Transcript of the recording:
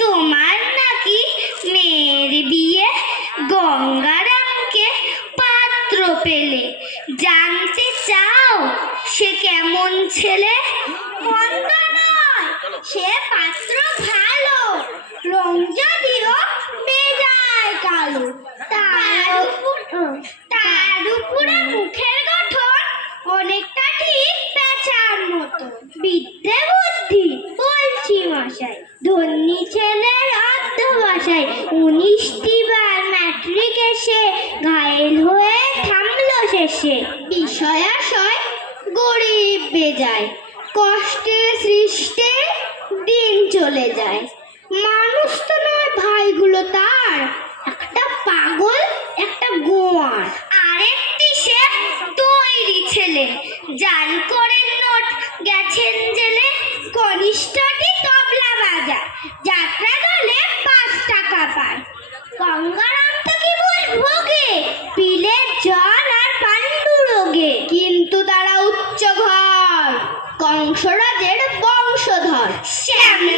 তোমার নাকি মেয়ের বিয়ে, গঙ্গারামকে পাত্র পেলে, জানতে চাও সে কেমন ছেলে? মন্দ নয়, সে পাত্র ভালো, রং যদিও বেজায় কালো। তার উপরে মুখের গঠন অনেকটা ঠিক পেঁচার মতো। বিদ্যে বুদ্ধি বলছি মশাই, ধন্যী ছেলের অধ্যবসায়। 19টি বার ম্যাট্রিক এসে ঘায়েল হয়ে থামলো শেষে। বিষয়াশয় গরিব বেজায়, কষ্টে সৃষ্টে দিন চলে যায়। মানুষ তো নয় ভাইগুলো তার, একটা পাগল একটা গোয়ার। আরেকটি সে তৈরি ছেলে, জাল করে নোট গেছেন জেলে। কনিষ্ঠটি তবলা বাজায়, যাত্রা দলে 5 টাকা পায়। গঙ্গারাম তো কেবল ভোগে পিলের জল আর পাণ্ডু রোগে। কিন্তু তারা উচ্চ ঘর, কংসরাজের বংশধর। শ্যামল